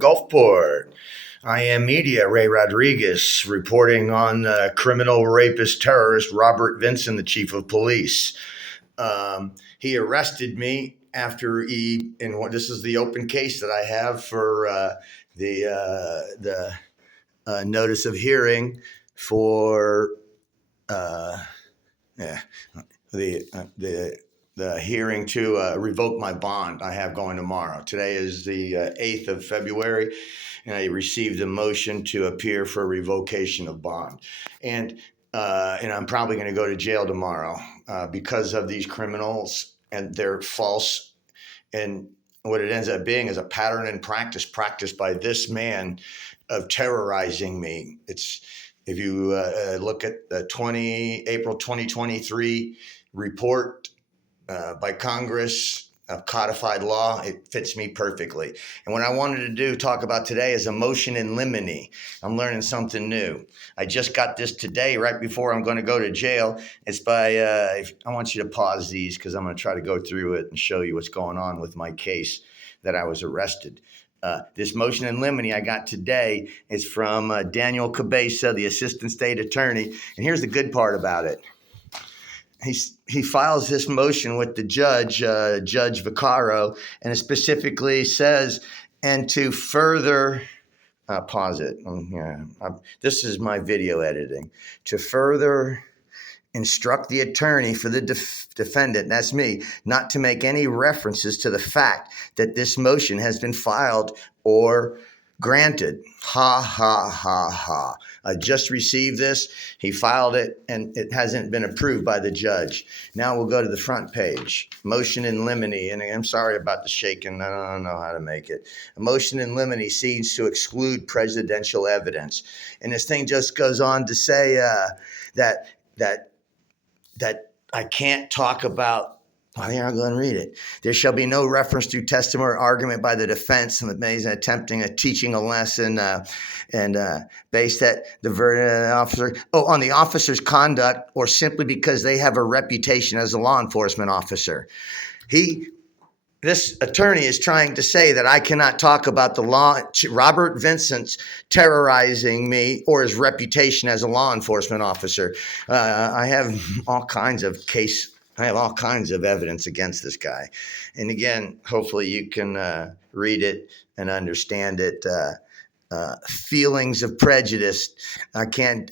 Gulfport. I am media, Ray Rodriguez, reporting on criminal rapist terrorist Robert Vincent, the chief of police. He arrested me after this is the open case that I have for the notice of hearing for yeah, the hearing to revoke my bond I have going tomorrow. Today is the 8th of February, and I received a motion to appear for revocation of bond. And I'm probably going to go to jail tomorrow because of these criminals and their false, and what it ends up being is a pattern and practiced by this man of terrorizing me. If you look at the April 2023 report by Congress of codified law, it fits me perfectly. And what I wanted to talk about today is a motion in limini. I'm learning something new. I just got this today, right before I'm going to go to jail. It's by, I want you to pause these because I'm going to try to go through it and show you what's going on with my case that I was arrested. This motion in limine I got today is from Daniel Cabeza, the assistant state attorney. And here's the good part about it. He files this motion with the judge, Judge Vaccaro, and it specifically says, and to further, pause it. This is my video editing. To further instruct the attorney for the defendant, that's me, not to make any references to the fact that this motion has been filed or granted. Ha, ha, ha, ha. I just received this. He filed it, and it hasn't been approved by the judge. Now we'll go to the front page. Motion in limine, and I'm sorry about the shaking. I don't know how to make it. A motion in limine seeks to exclude presidential evidence. And this thing just goes on to say that I can't talk about. Here, I'll go and read it. There shall be no reference to testimony or argument by the defense attempting teaching a lesson and based at the verdict of the officer on the officer's conduct or simply because they have a reputation as a law enforcement officer. This attorney is trying to say that I cannot talk about Robert Vincent's terrorizing me or his reputation as a law enforcement officer. I have all kinds of evidence against this guy. And again, hopefully you can read it and understand it. Feelings of prejudice. I can't.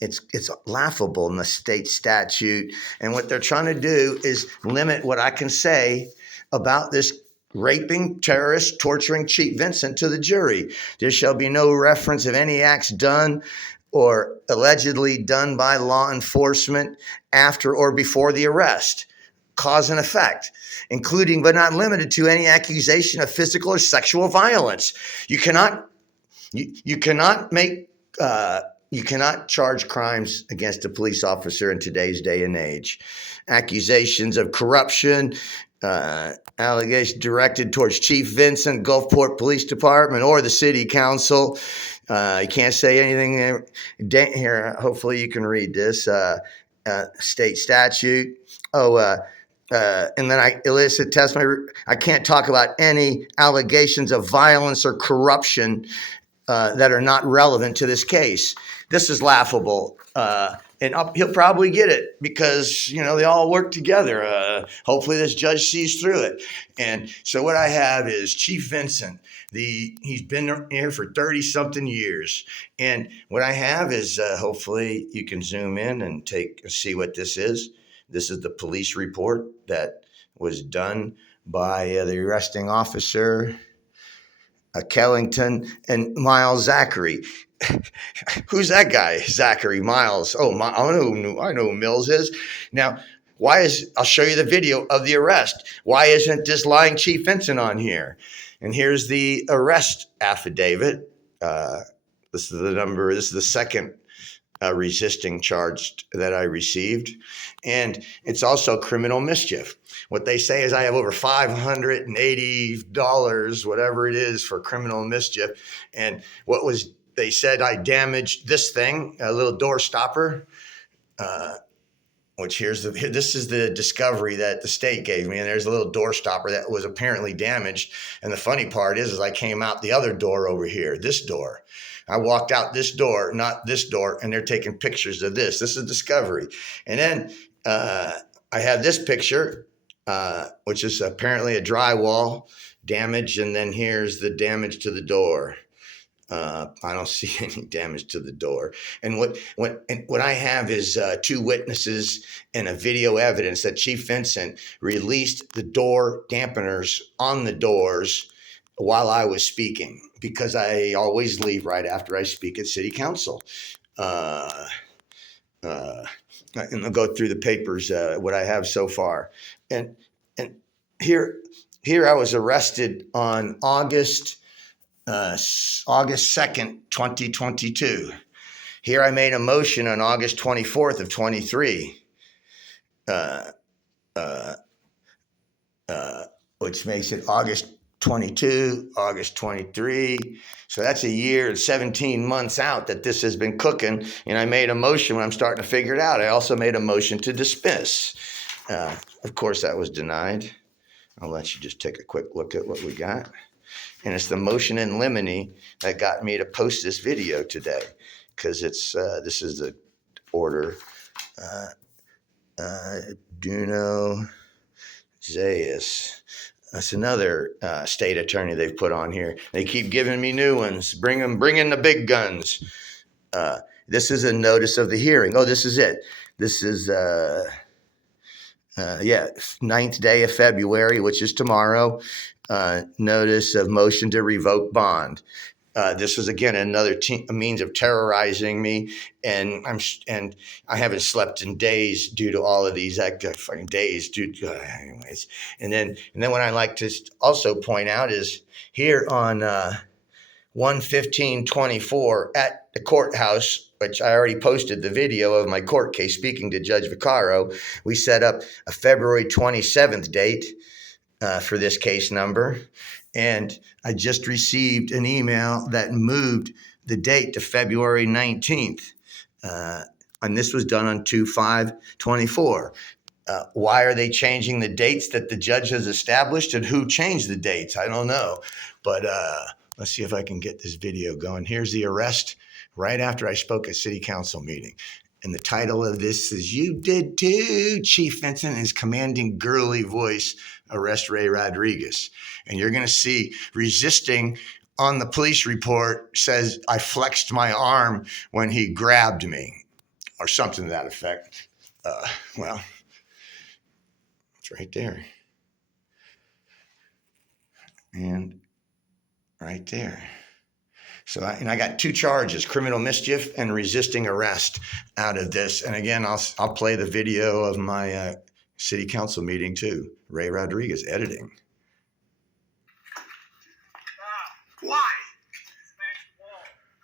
It's laughable in the state statute. And what they're trying to do is limit what I can say about this raping, terrorist, torturing Chief Vincent to the jury. There shall be no reference of any acts done or allegedly done by law enforcement after or before the arrest, cause and effect, including but not limited to any accusation of physical or sexual violence. You cannot charge crimes against a police officer in today's day and age. Accusations of corruption, allegations directed towards Chief Vincent, Gulfport Police Department, or the City Council. You can't say anything here. Hopefully you can read this. State statute. And then I elicit testimony. I can't talk about any allegations of violence or corruption that are not relevant to this case. This is laughable. And he'll probably get it because, they all work together. Hopefully this judge sees through it. And so what I have is Chief Vincent. He's been here for 30-something years. And what I have is, hopefully you can zoom in and see what this is. This is the police report that was done by the arresting officer, Kellington, and Miles Zachary. Who's that guy? Zachary Miles. I know who Mills is. Now, I'll show you the video of the arrest. Why isn't this lying Chief Vincent on here? And here's the arrest affidavit. This is the number. This is the second resisting charge that I received. And it's also criminal mischief. What they say is I have over $580, whatever it is, for criminal mischief. And they said I damaged this thing, a little door stopper. which this is the discovery that the state gave me. And there's a little door stopper that was apparently damaged. And the funny part is I came out the other door over here, this door. I walked out this door, not this door, and they're taking pictures of this. This is discovery. And then I have this picture, which is apparently a drywall damage. And then here's the damage to the door. I don't see any damage to the door. And what I have is two witnesses and a video evidence that Chief Vincent released the door dampeners on the doors while I was speaking, because I always leave right after I speak at City Council. And I'll go through the papers, what I have so far. And here I was arrested on August 2nd, 2022. Here I made a motion on August 24th of 23, which makes it August 22, August 23. So that's a year and 17 months out that this has been cooking. And I made a motion when I'm starting to figure it out. I also made a motion to dismiss. Of course, that was denied. I'll let you just take a quick look at what we got. And it's the motion in limini that got me to post this video today, because this is the order. Duno Zayas. That's another state attorney they've put on here. They keep giving me new ones. Bring in the big guns. This is a notice of the hearing. Oh, this is it. This is 9th day of February, which is tomorrow. Notice of motion to revoke bond. This was again another means of terrorizing me, and I haven't slept in days due to all of these fucking days. Anyways, and then what I like to also point out is here on 1/15/24 at the courthouse, which I already posted the video of my court case speaking to Judge Vaccaro. We set up a February 27th date for this case number. And I just received an email that moved the date to February 19th. And this was done on 2/5/24. Why are they changing the dates that the judge has established, and who changed the dates? I don't know. But let's see if I can get this video going. Here's the arrest right after I spoke at City Council meeting. And the title of this is "You Did Too." Chief Vincent, his commanding girly voice, arrest Ray Rodriguez. And you're going to see resisting on the police report says I flexed my arm when he grabbed me, or something to that effect. Well, it's right there. And right there. So I got 2 charges: criminal mischief and resisting arrest out of this. And again, I'll play the video of my City Council meeting too. Ray Rodriguez editing. Why?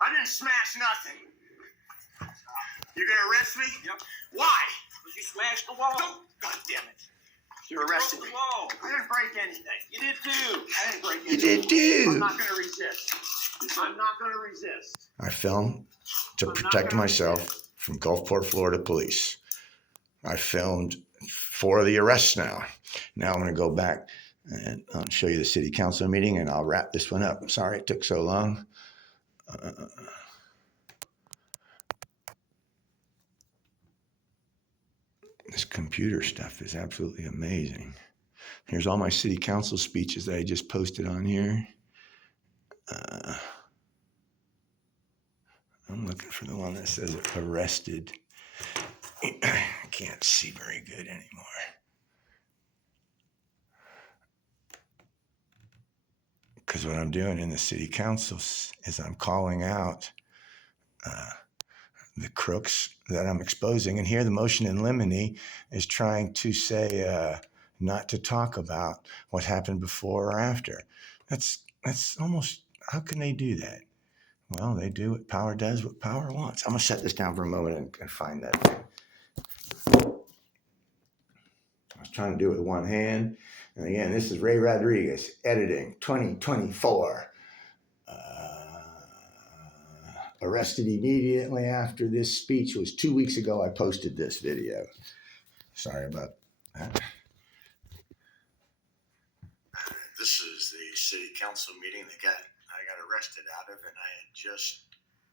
I didn't smash nothing. You're gonna arrest me? Yep. Why? Because you smashed the wall. Don't. God damn it. You're arresting me. Wall. I didn't break anything. You did too. I didn't break anything. You did too. I'm not gonna resist. I'm not going to resist. I filmed to protect myself from Gulfport, Florida police. I filmed 4 of the arrests now. Now I'm going to go back and I'll show you the City Council meeting, and I'll wrap this one up. I'm sorry it took so long. This computer stuff is absolutely amazing. Here's all my City Council speeches that I just posted on here. I'm looking for the one that says arrested. I can't see very good anymore. Because what I'm doing in the City Council is I'm calling out the crooks that I'm exposing. And here the motion in limine is trying to say not to talk about what happened before or after. That's almost, how can they do that? Well, they do what power does, what power wants. I'm going to set this down for a moment and find that thing. I was trying to do it with one hand. And again, this is Ray Rodriguez, editing, 2024. Arrested immediately after this speech. It was 2 weeks ago I posted this video. Sorry about that. This is the city council meeting I got arrested out of, and I had just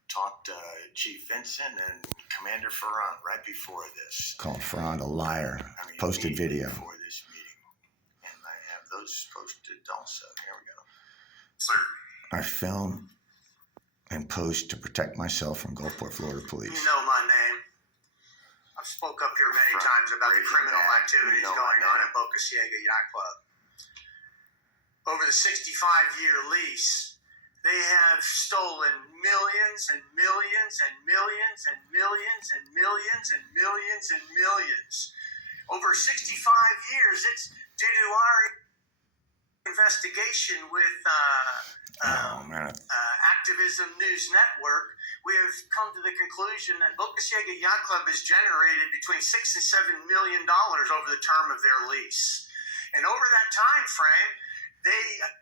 talked to Chief Vincent and Commander Ferrand right before this. Called Ferrand a liar. Posted video. Before this meeting. And I have those posted also. Here we go. Sir. I film and post to protect myself from Gulfport, Florida police. You know my name. I've spoke up here many times about the criminal activities going on at Boca Ciega Yacht Club. Over the 65-year lease, they have stolen millions and millions and millions and millions and millions and millions and millions. Over 65 years, it's due to our investigation with Activism News Network. We have come to the conclusion that Boca Ciega Yacht Club has generated between $6 and $7 million over the term of their lease. And over that time frame,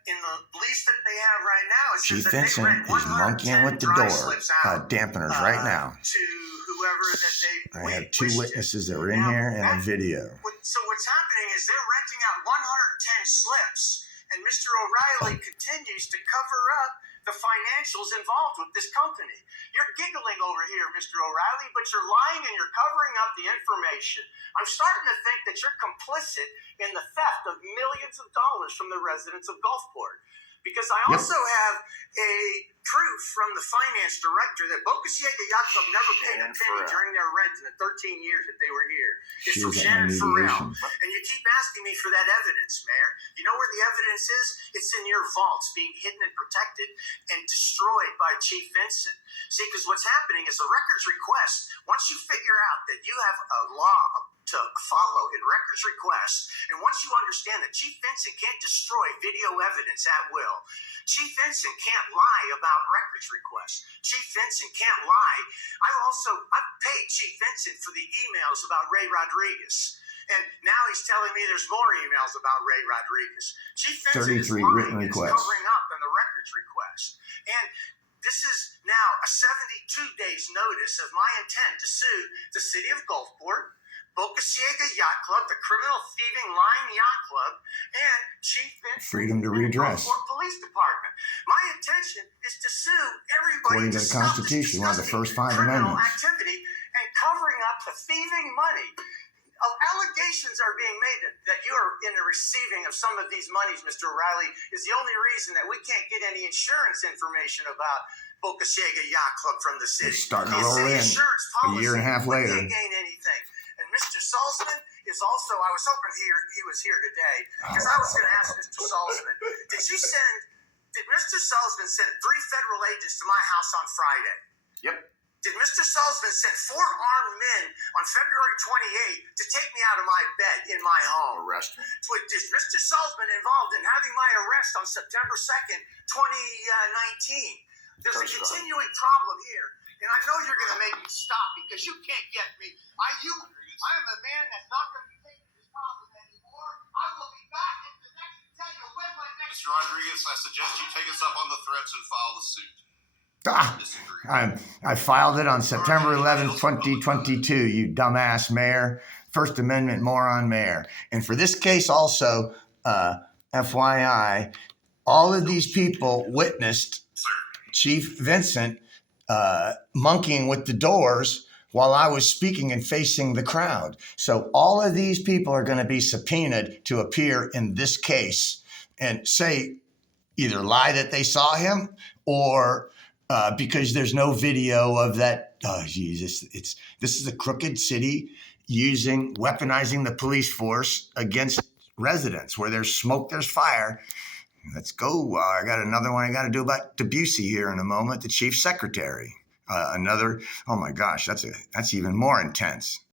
in the lease that they have right now, it says Chief that Vincent they rent is monkeying with the door dampeners right now. To whoever that they I have two witnesses that are in here and a video. So what's happening is they're renting out 110 slips, and Mr. O'Reilly continues to cover up the financials involved with this company. You're giggling over here, Mr. O'Reilly, but you're lying and you're covering up the information. I'm starting to think that you're complicit in the theft of millions of dollars from the residents of Gulfport. Because I also have a proof from the finance director that Boca Ciega Yacht Club never paid a penny during their rent in the 13 years that they were here. It's from Shannon Farrell. And you keep asking me for that evidence, Mayor. You know where the evidence is? It's in your vaults, being hidden and protected and destroyed by Chief Vincent. See, because what's happening is the records request, once you figure out that you have a law to follow in records requests, and once you understand that Chief Vincent can't destroy video evidence at will, Chief Vincent can't lie about records requests. Chief Vincent can't lie. I've paid Chief Vincent for the emails about Ray Rodriguez. And now he's telling me there's more emails about Ray Rodriguez. Chief Vincent is lying and is covering up on the records request. And this is now a 72 days notice of my intent to sue the city of Gulfport, Boca Ciega Yacht Club, the criminal thieving lying yacht club, and Chief Vincent Freedom to redress. Gulfport Police Department. My intention is to sue everybody according to the Constitution, one of the first 5 amendments. Activity and covering up the thieving money. Allegations are being made that you are in the receiving of some of these monies, Mr. O'Reilly, is the only reason that we can't get any insurance information about Boca Ciega Yacht Club from the city. It's starting to roll in a year and a half later. We can't gain anything. And Mr. Salzman is also, I was hoping he was here today, because I was going to ask Mr. Salzman, did Mr. Salzman send 3 federal agents to my house on Friday? Yep. Did Mr. Salzman send 4 armed men on February 28th to take me out of my bed in my home? Arrest me. Is Mr. Salzman involved in having my arrest on September 2nd, 2019? There's a continuing problem here, and I know you're going to make me stop because you can't get me. I am a man that's not going to be taking this problem anymore. I will be back at the next to tell you when my next... Mr. Rodriguez, I suggest you take us up on the threats and file the suit. I filed it on September 11th, 2022, you dumbass mayor. First Amendment moron mayor. And for this case also, FYI, all of these people witnessed Chief Vincent monkeying with the doors while I was speaking and facing the crowd. So all of these people are going to be subpoenaed to appear in this case and say, either lie that they saw him or because there's no video of that. Oh, Jesus, this is a crooked city weaponizing the police force against residents. Where there's smoke, there's fire. Let's go. I got another one I got to do about Debussy here in a moment, the chief secretary. Oh my gosh, that's even more intense.